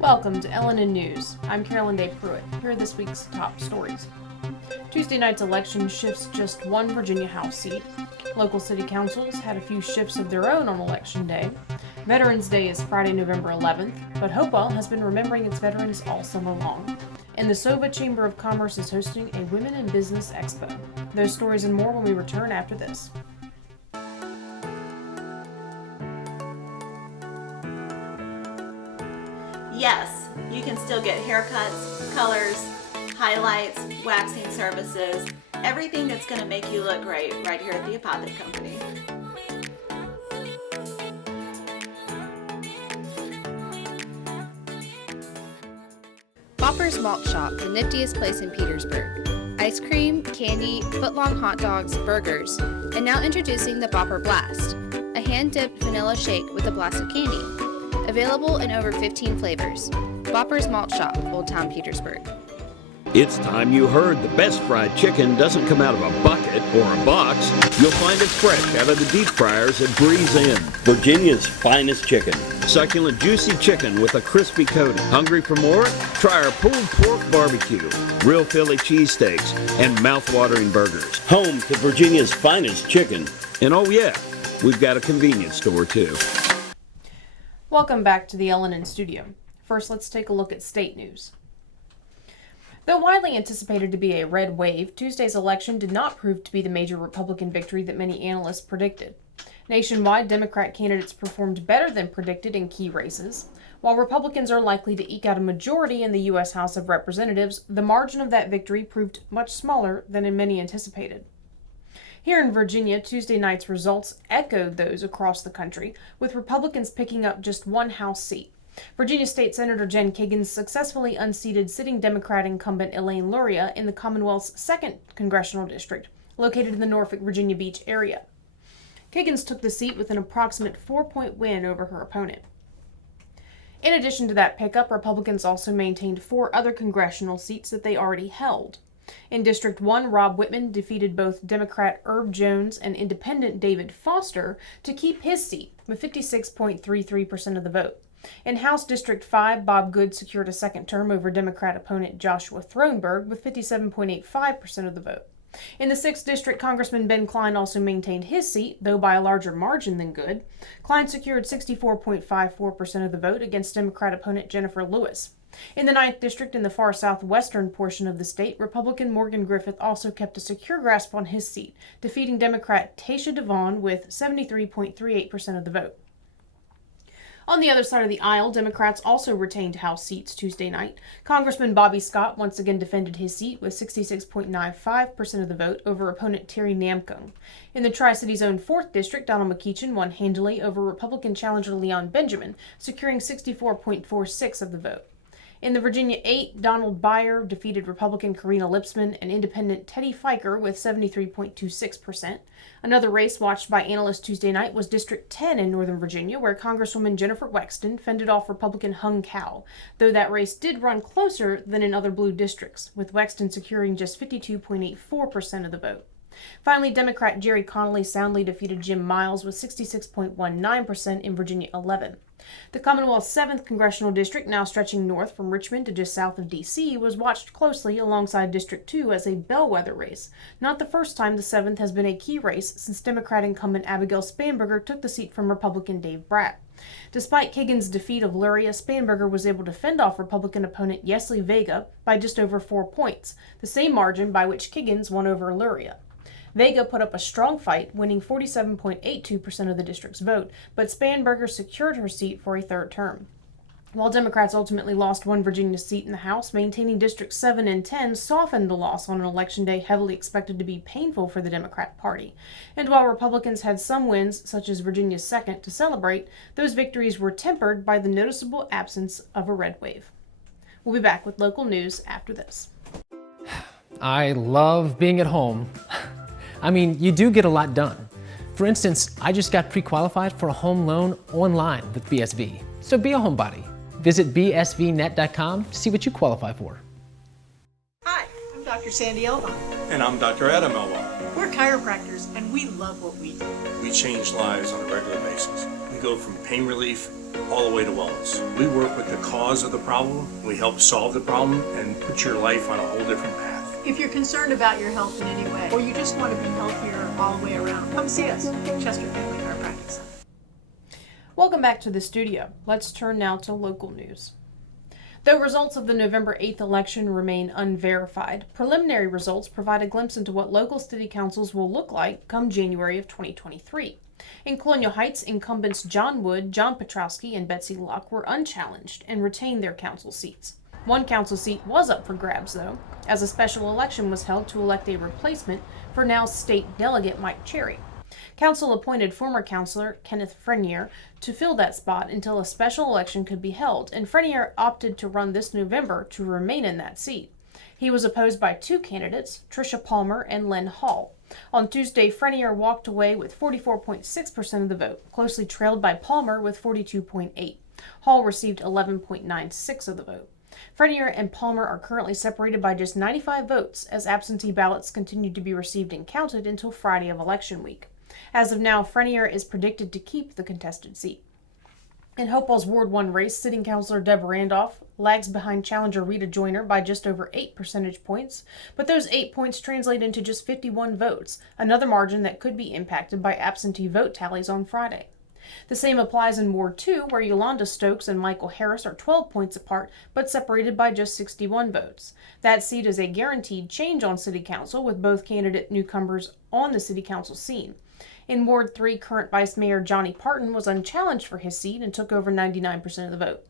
Welcome to LNN News. I'm Carolyn Day Pruitt. Here are this week's top stories. Tuesday night's election shifts just one Virginia House seat. Local city councils had a few shifts of their own on Election Day. Veterans Day is Friday, November 11th, but Hopewell has been remembering its veterans all summer long. And the Sova Chamber of Commerce is hosting a Women in Business Expo. Those stories and more when we return after this. Yes, you can still get haircuts, colors, highlights, waxing services, everything that's going to make you look great right here at the Apothic Company. Bopper's Malt Shop, the niftiest place in Petersburg. Ice cream, candy, foot-long hot dogs, burgers, and now introducing the Bopper Blast, a hand-dipped vanilla shake with a blast of candy. Available in over 15 flavors. Bopper's Malt Shop, Old Town Petersburg. It's time you heard the best fried chicken doesn't come out of a bucket or a box. You'll find it fresh out of the deep fryers at Breeze Inn. Virginia's finest chicken. Succulent, juicy chicken with a crispy coating. Hungry for more? Try our pulled pork barbecue, real Philly cheesesteaks, and mouth-watering burgers. Home to Virginia's finest chicken. And oh yeah, we've got a convenience store too. Welcome back to the LNN studio. First, let's take a look at state news. Though widely anticipated to be a red wave, Tuesday's election did not prove to be the major Republican victory that many analysts predicted. Nationwide, Democrat candidates performed better than predicted in key races. While Republicans are likely to eke out a majority in the U.S. House of Representatives, the margin of that victory proved much smaller than in many anticipated. Here in Virginia, Tuesday night's results echoed those across the country, with Republicans picking up just one House seat. Virginia State Senator Jen Kiggins successfully unseated sitting Democrat incumbent Elaine Luria in the Commonwealth's 2nd Congressional District, located in the Norfolk, Virginia Beach area. Kiggins took the seat with an approximate 4-point win over her opponent. In addition to that pickup, Republicans also maintained 4 other congressional seats that they already held. In District 1, Rob Whitman defeated both Democrat Herb Jones and Independent David Foster to keep his seat with 56.33% of the vote. In House District 5, Bob Good secured a second term over Democrat opponent Joshua Thronberg with 57.85% of the vote. In the 6th District, Congressman Ben Cline also maintained his seat, though by a larger margin than Good. Cline secured 64.54% of the vote against Democrat opponent Jennifer Lewis. In the 9th District, in the far southwestern portion of the state, Republican Morgan Griffith also kept a secure grasp on his seat, defeating Democrat Tasha Devon with 73.38% of the vote. On the other side of the aisle, Democrats also retained House seats Tuesday night. Congressman Bobby Scott once again defended his seat with 66.95% of the vote over opponent Terry Namkung. In the Tri-City's own 4th District, Donald McEachin won handily over Republican challenger Leon Benjamin, securing 64.46% of the vote. In the Virginia 8, Donald Byer defeated Republican Karina Lipsman and Independent Teddy Fiker with 73.26%. Another race watched by analysts Tuesday night was District 10 in Northern Virginia, where Congresswoman Jennifer Wexton fended off Republican Hung Cao, though that race did run closer than in other blue districts, with Wexton securing just 52.84% of the vote. Finally, Democrat Jerry Connolly soundly defeated Jim Miles with 66.19% in Virginia 11. The Commonwealth's 7th Congressional District, now stretching north from Richmond to just south of D.C., was watched closely alongside District 2 as a bellwether race. Not the first time the 7th has been a key race since Democrat incumbent Abigail Spanberger took the seat from Republican Dave Bratt. Despite Kiggins' defeat of Luria, Spanberger was able to fend off Republican opponent Yesley Vega by just over 4 points, the same margin by which Kiggins won over Luria. Vega put up a strong fight, winning 47.82% of the district's vote, but Spanberger secured her seat for a 3rd term. While Democrats ultimately lost one Virginia seat in the House, maintaining Districts 7 and 10 softened the loss on an election day heavily expected to be painful for the Democrat Party. And while Republicans had some wins, such as Virginia's 2nd, to celebrate, those victories were tempered by the noticeable absence of a red wave. We'll be back with local news after this. I love being at home. I mean, you do get a lot done. For instance, I just got pre-qualified for a home loan online with BSV. So be a homebody. Visit bsvnet.com to see what you qualify for. Hi, I'm Dr. Sandy Elma. And I'm Dr. Adam Elwell. We're chiropractors, and we love what we do. We change lives on a regular basis. We go from pain relief all the way to wellness. We work with the cause of the problem, we help solve the problem, and put your life on a whole different path. If you're concerned about your health in any way, or you just want to be healthier all the way around, come see us, Chester Family Chiropractic Center. Welcome back to the studio. Let's turn now to local news. Though results of the November 8th election remain unverified, preliminary results provide a glimpse into what local city councils will look like come January of 2023. In Colonial Heights, incumbents John Wood, John Petrowski, and Betsy Luck were unchallenged and retained their council seats. One council seat was up for grabs, though, as a special election was held to elect a replacement for now state delegate Mike Cherry. Council appointed former councilor Kenneth Frenier to fill that spot until a special election could be held, and Frenier opted to run this November to remain in that seat. He was opposed by two candidates, Tricia Palmer and Len Hall. On Tuesday, Frenier walked away with 44.6% of the vote, closely trailed by Palmer with 42.8%. Hall received 11.96% of the vote. Frenier and Palmer are currently separated by just 95 votes, as absentee ballots continue to be received and counted until Friday of election week. As of now, Frenier is predicted to keep the contested seat. In Hopewell's Ward 1 race, sitting councilor Deb Randolph lags behind challenger Rita Joyner by just over 8 percentage points, but those 8 points translate into just 51 votes, another margin that could be impacted by absentee vote tallies on Friday. The same applies in Ward 2, where Yolanda Stokes and Michael Harris are 12 points apart, but separated by just 61 votes. That seat is a guaranteed change on City Council, with both candidate newcomers on the City Council scene. In Ward 3, current Vice Mayor Johnny Parton was unchallenged for his seat and took over 99% of the vote.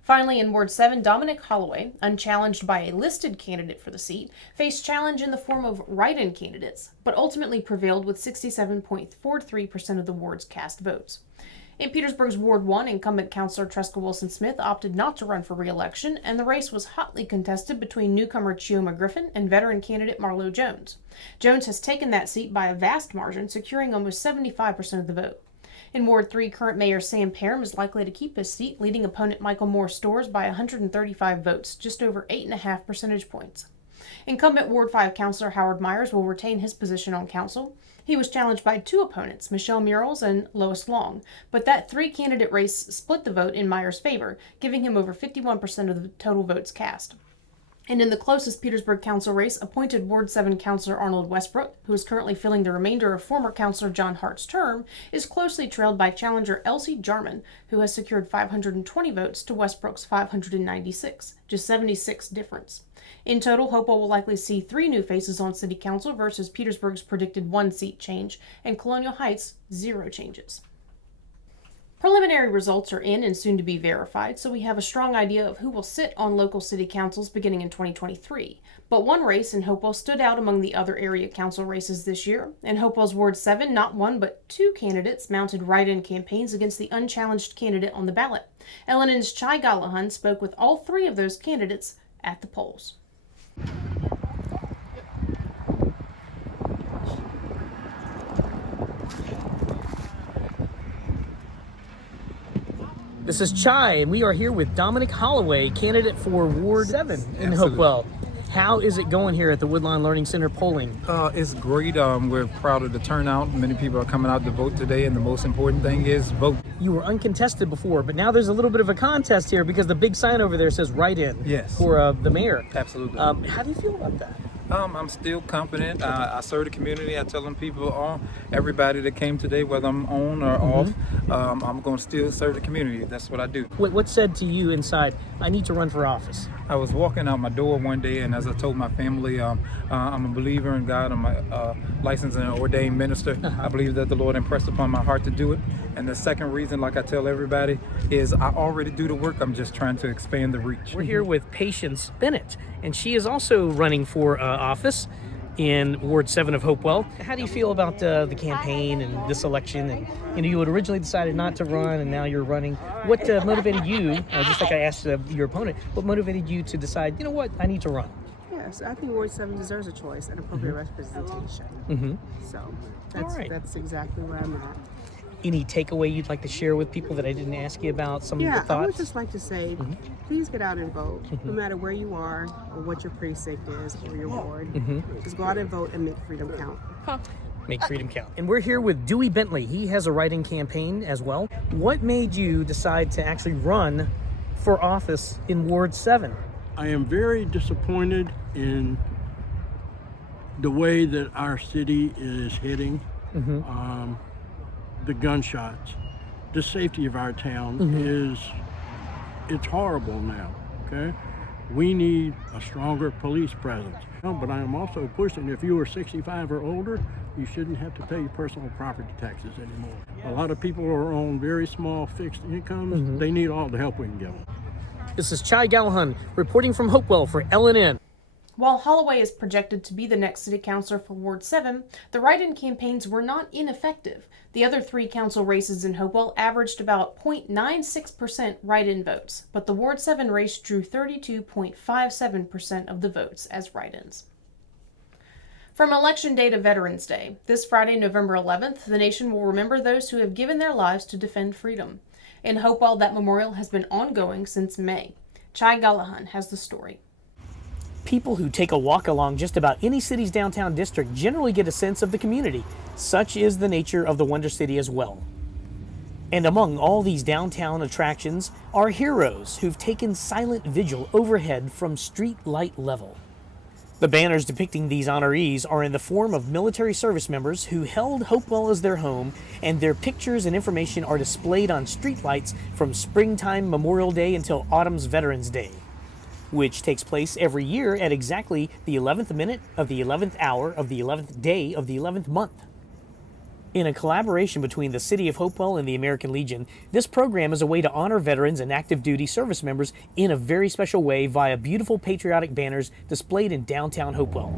Finally, in Ward 7, Dominic Holloway, unchallenged by a listed candidate for the seat, faced challenge in the form of write-in candidates, but ultimately prevailed with 67.43% of the ward's cast votes. In Petersburg's Ward 1, incumbent councilor Tresca Wilson-Smith opted not to run for re-election, and the race was hotly contested between newcomer Chioma Griffin and veteran candidate Marlo Jones. Jones has taken that seat by a vast margin, securing almost 75% of the vote. In Ward 3, current Mayor Sam Parham is likely to keep his seat, leading opponent Michael Moore Storrs by 135 votes, just over 8.5 percentage points. Incumbent Ward 5 councilor Howard Myers will retain his position on council. He was challenged by two opponents, Michelle Murrells and Lois Long, but that three-candidate race split the vote in Myers' favor, giving him over 51% of the total votes cast. And in the closest Petersburg council race, appointed Ward 7 councilor Arnold Westbrook, who is currently filling the remainder of former councilor John Hart's term, is closely trailed by challenger Elsie Jarman, who has secured 520 votes to Westbrook's 596, just 76 difference. In total, Hopewell will likely see 3 new faces on city council versus Petersburg's predicted 1-seat change, and Colonial Heights 0 changes. Preliminary results are in and soon to be verified, so we have a strong idea of who will sit on local city councils beginning in 2023. But one race in Hopewell stood out among the other area council races this year. In Hopewell's Ward 7, not one but 2 candidates mounted write-in campaigns against the unchallenged candidate on the ballot. LNN's Chai Gallahan spoke with all 3 of those candidates at the polls. This is Chai, and we are here with Dominic Holloway, candidate for Ward 7 in Hopewell. How is it going here at the Woodlawn Learning Center polling? It's great. We're proud of the turnout. Many people are coming out to vote today, and the most important thing is vote. You were uncontested before, but now there's a little bit of a contest here because the big sign over there says write-in for the mayor. Absolutely. How do you feel about that? I'm still confident. I serve the community. I tell them people, everybody that came today, whether I'm on or off, I'm going to still serve the community. That's what I do. What said to you inside, I need to run for office? I was walking out my door one day, and as I told my family, I'm a believer in God. I'm a licensed and ordained minister. I believe that the Lord impressed upon my heart to do it. And the second reason, like I tell everybody, is I already do the work. I'm just trying to expand the reach. We're here with Patience Bennett, and she is also running for office in Ward 7 of Hopewell. How do you feel about the campaign and this election? And you had originally decided not to run, and now you're running. What motivated you, just like I asked your opponent, what motivated you to decide, you know what, I need to run? Yes, I think Ward 7 deserves a choice and appropriate representation. So that's exactly where I'm at. any takeaway you'd like to share with people that I didn't ask you about? Some of your Yeah, I would thoughts? just like to say, please get out and vote, no matter where you are or what your precinct is or your ward. Just go out and vote and make freedom count. Make freedom count. And we're here with Dewey Bentley. He has a write-in campaign as well. What made you decide to actually run for office in Ward 7? I am very disappointed in the way that our city is heading. The gunshots, the safety of our town it's horrible now, okay? We need a stronger police presence. But I am also pushing, if you are 65 or older, you shouldn't have to pay personal property taxes anymore. A lot of people are on very small fixed incomes. They need all the help we can give them. This is Chai Gallahan reporting from Hopewell for LNN. While Holloway is projected to be the next city councilor for Ward 7, the write-in campaigns were not ineffective. The other 3 council races in Hopewell averaged about 0.96% write-in votes, but the Ward 7 race drew 32.57% of the votes as write-ins. From Election Day to Veterans Day, this Friday, November 11th, the nation will remember those who have given their lives to defend freedom. In Hopewell, that memorial has been ongoing since May. Chai Gallahan has the story. People who take a walk along just about any city's downtown district generally get a sense of the community. Such is the nature of the Wonder City as well. And among all these downtown attractions are heroes who've taken silent vigil overhead from street light level. The banners depicting these honorees are in the form of military service members who held Hopewell as their home, and their pictures and information are displayed on streetlights from springtime Memorial Day until autumn's Veterans Day, which takes place every year at exactly the 11th minute of the 11th hour of the 11th day of the 11th month. In a collaboration between the City of Hopewell and the American Legion, this program is a way to honor veterans and active duty service members in a very special way via beautiful patriotic banners displayed in downtown Hopewell.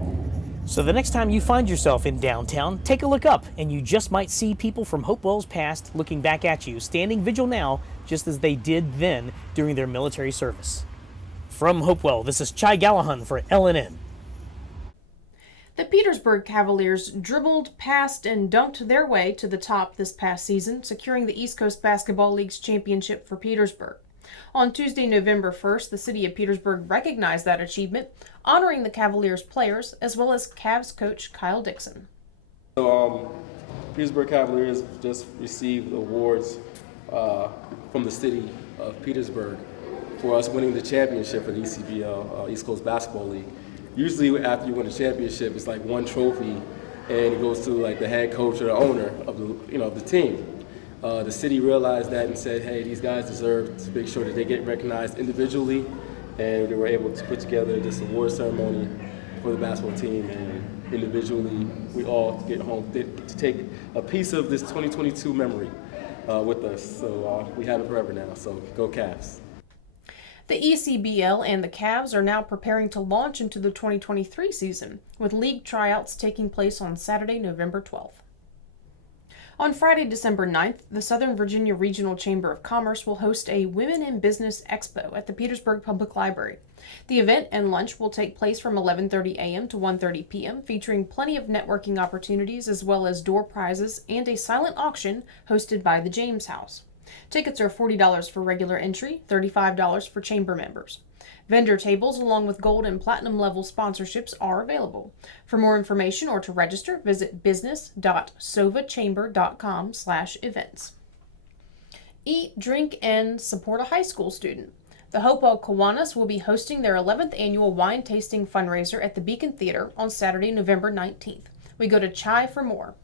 So the next time you find yourself in downtown, take a look up and you just might see people from Hopewell's past looking back at you, standing vigil now just as they did then during their military service. From Hopewell, this is Chai Gallahan for LNN. The Petersburg Cavaliers dribbled, passed, and dunked their way to the top this past season, securing the East Coast Basketball League's championship for Petersburg. On Tuesday, November 1st, the city of Petersburg recognized that achievement, honoring the Cavaliers players as well as Cavs coach Kyle Dixon. Petersburg Cavaliers just received awards from the city of Petersburg for us winning the championship for the ECBL, East Coast Basketball League. Usually after you win a championship, it's like one trophy and it goes to like the head coach or the owner of the team. The city realized that and said, hey, these guys deserve to make sure that they get recognized individually, and they were able to put together this award ceremony for the basketball team, and individually we all get home to take a piece of this 2022 memory with us. So we have it forever now, so go Cavs. The ECBL and the Cavs are now preparing to launch into the 2023 season, with league tryouts taking place on Saturday, November 12th. On Friday, December 9th, the Southern Virginia Regional Chamber of Commerce will host a Women in Business Expo at the Petersburg Public Library. The event and lunch will take place from 11:30 a.m. to 1:30 p.m., featuring plenty of networking opportunities as well as door prizes and a silent auction hosted by the James House. Tickets are $40 for regular entry, $35 for chamber members. Vendor tables along with gold and platinum level sponsorships are available. For more information or to register, visit business.sovachamber.com/events. Eat, drink, and support a high school student. The Hopewell Kiwanis will be hosting their 11th annual wine tasting fundraiser at the Beacon Theater on Saturday, November 19th. We go to Chai for more.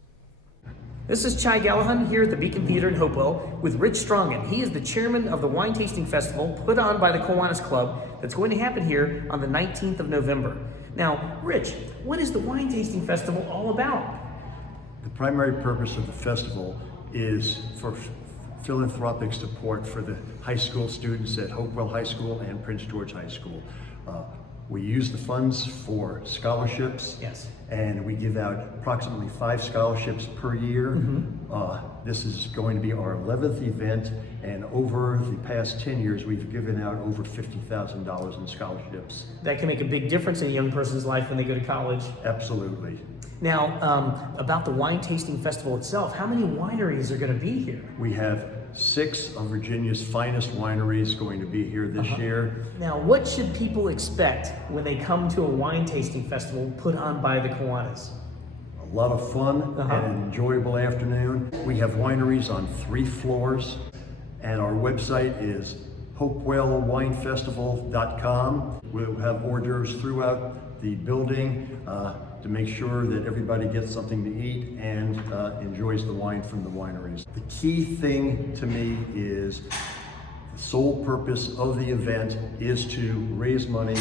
This is Chai Gallahan here at the Beacon Theater in Hopewell with Rich Strongen. He is the chairman of the Wine Tasting Festival put on by the Kiwanis Club that's going to happen here on the 19th of November. Now, Rich, what is the Wine Tasting Festival all about? The primary purpose of the festival is for philanthropic support for the high school students at Hopewell High School and Prince George High School. We use the funds for scholarships. Yes. And we give out approximately 5 scholarships per year. This is going to be our 11th event, and over the past 10 years, we've given out over $50,000 in scholarships. That can make a big difference in a young person's life when they go to college. Absolutely. Now, about the wine tasting festival itself, how many wineries are going to be here? We have 6 of Virginia's finest wineries going to be here this year. Now, what should people expect when they come to a wine tasting festival put on by the Kiwanis? A lot of fun and an enjoyable afternoon. We have wineries on 3 floors, and our website is hopewellwinefestival.com. We'll have hors d'oeuvres throughout the building to make sure that everybody gets something to eat and enjoys the wine from the wineries. The key thing to me is the sole purpose of the event is to raise money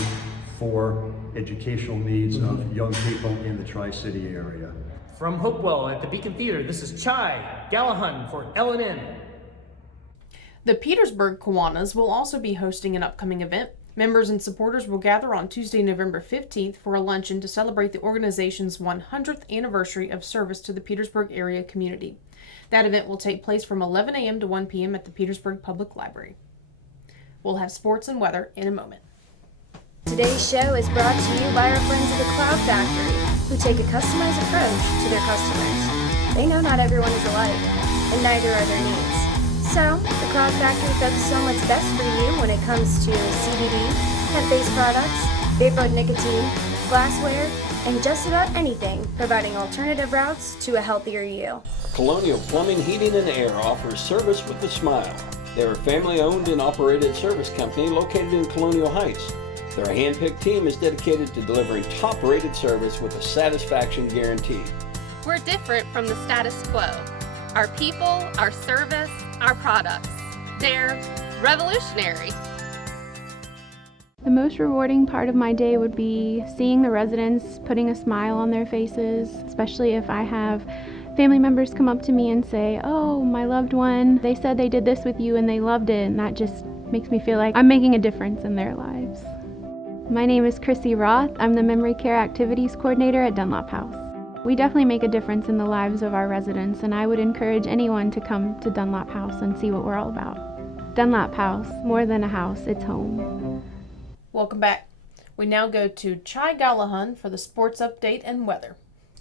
for educational needs of young people in the Tri-City area. From Hopewell at the Beacon Theater, this is Chai Gallahan for LNN. The Petersburg Kiwanis will also be hosting an upcoming event. Members and supporters will gather on Tuesday, November 15th for a luncheon to celebrate the organization's 100th anniversary of service to the Petersburg area community. That event will take place from 11 a.m. to 1 p.m. at the Petersburg Public Library. We'll have sports and weather in a moment. Today's show is brought to you by our friends at the Cloud Factory, who take a customized approach to their customers. They know not everyone is alike, and neither are their needs. So, the Cloud Factory focuses on what's best for you when it comes to CBD, hemp-based products, vapor nicotine, glassware, and just about anything, providing alternative routes to a healthier you. Colonial Plumbing, Heating, and Air offers service with a smile. They're a family-owned and operated service company located in Colonial Heights. Their hand-picked team is dedicated to delivering top-rated service with a satisfaction guarantee. We're different from the status quo. Our people, our service, our products. They're revolutionary. The most rewarding part of my day would be seeing the residents putting a smile on their faces, especially if I have family members come up to me and say, "Oh, my loved one, they said they did this with you and they loved it," and that just makes me feel like I'm making a difference in their lives. My name is Chrissy Roth. I'm the Memory Care Activities Coordinator at Dunlop House. We definitely make a difference in the lives of our residents, and I would encourage anyone to come to Dunlop House and see what we're all about. Dunlop House, more than a house, it's home. Welcome back. We now go to Chai Gallahan for the sports update and weather.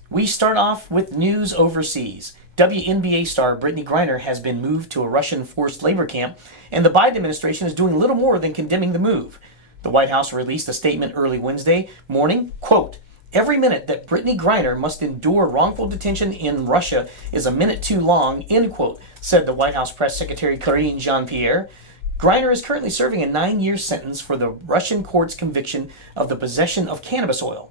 We start off with news overseas. WNBA star Brittany Griner has been moved to a Russian forced labor camp, and the Biden administration is doing little more than condemning the move. The White House released a statement early Wednesday morning, quote, "Every minute that Brittany Griner must endure wrongful detention in Russia is a minute too long," end quote, said the White House Press Secretary Karine Jean-Pierre. Griner is currently serving a 9-year sentence for the Russian court's conviction of the possession of cannabis oil.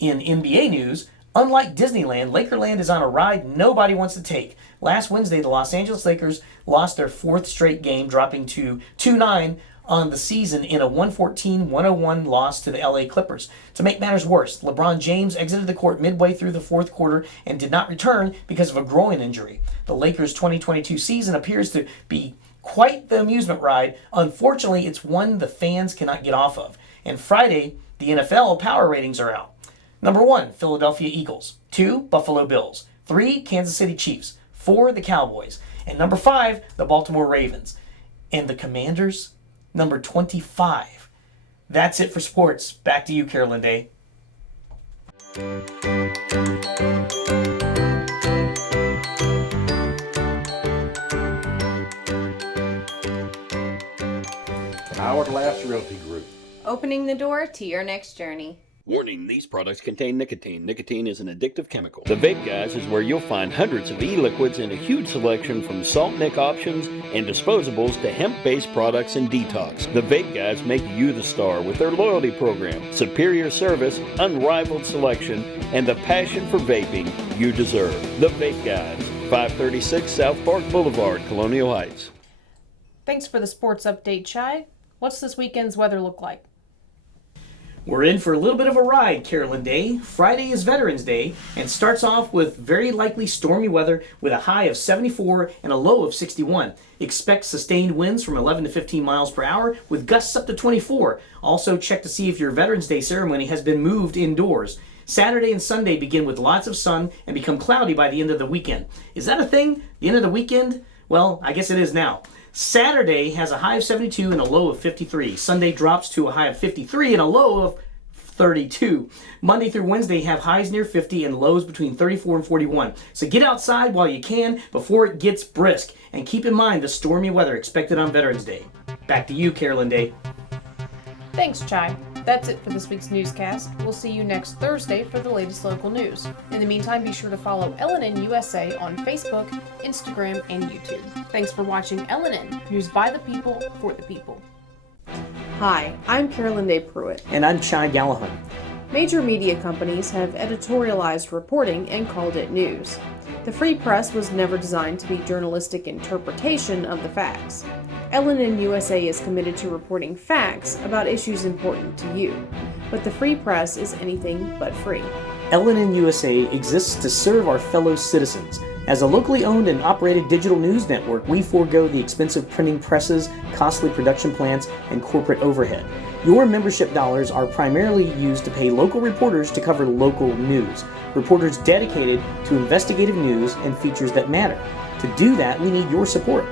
In NBA news, unlike Disneyland, Lakerland is on a ride nobody wants to take. Last Wednesday, the Los Angeles Lakers lost their 4th straight game, dropping to 2-9 on the season in a 114-101 loss to the LA Clippers. To make matters worse, LeBron James exited the court midway through the 4th quarter and did not return because of a groin injury. The Lakers' 2022 season appears to be quite the amusement ride. Unfortunately, it's one the fans cannot get off of. And Friday, the NFL power ratings are out. Number 1, Philadelphia Eagles. 2, Buffalo Bills. 3, Kansas City Chiefs. 4, the Cowboys. And number 5, the Baltimore Ravens. And the Commanders, number 25. That's it for sports. Back to you, Carolyn Day. Hourglass Realty Group. Opening the door to your next journey. Warning, these products contain nicotine. Nicotine is an addictive chemical. The Vape Guys is where you'll find hundreds of e-liquids and a huge selection from salt nic options and disposables to hemp-based products and detox. The Vape Guys make you the star with their loyalty program, superior service, unrivaled selection, and the passion for vaping you deserve. The Vape Guys, 536 South Park Boulevard, Colonial Heights. Thanks for the sports update, Chai. What's this weekend's weather look like? We're in for a little bit of a ride, Carolyn Day. Friday is Veterans Day and starts off with very likely stormy weather with a high of 74 and a low of 61. Expect sustained winds from 11 to 15 miles per hour with gusts up to 24. Also check to see if your Veterans Day ceremony has been moved indoors. Saturday and Sunday begin with lots of sun and become cloudy by the end of the weekend. Is that a thing? The end of the weekend? Well, I guess it is now. Saturday has a high of 72 and a low of 53. Sunday drops to a high of 53 and a low of 32. Monday through Wednesday have highs near 50 and lows between 34 and 41. So get outside while you can before it gets brisk. And keep in mind the stormy weather expected on Veterans Day. Back to you, Carolyn Day. Thanks, Chai. That's it for this week's newscast. We'll see you next Thursday for the latest local news. In the meantime, be sure to follow LNN USA on Facebook, Instagram, and YouTube. Thanks for watching LNN, News by the People, for the People. Hi, I'm Carolyn Day Pruitt. And I'm Chai Gallahan. Major media companies have editorialized reporting and called it news. The free press was never designed to be journalistic interpretation of the facts. LNN USA is committed to reporting facts about issues important to you, but the free press is anything but free. LNN USA exists to serve our fellow citizens. As a locally owned and operated digital news network, we forego the expensive printing presses, costly production plants, and corporate overhead. Your membership dollars are primarily used to pay local reporters to cover local news. Reporters dedicated to investigative news and features that matter. To do that, we need your support.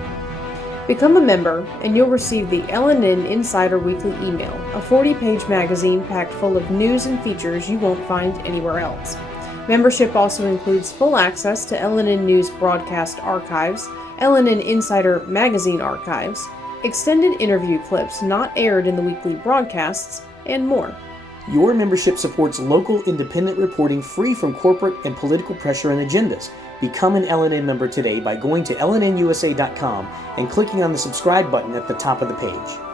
Become a member, and you'll receive the LNN Insider Weekly Email, a 40-page magazine packed full of news and features you won't find anywhere else. Membership also includes full access to LNN News broadcast archives, LNN Insider magazine archives, extended interview clips not aired in the weekly broadcasts, and more. Your membership supports local independent reporting free from corporate and political pressure and agendas. Become an LNN member today by going to LNNusa.com and clicking on the subscribe button at the top of the page.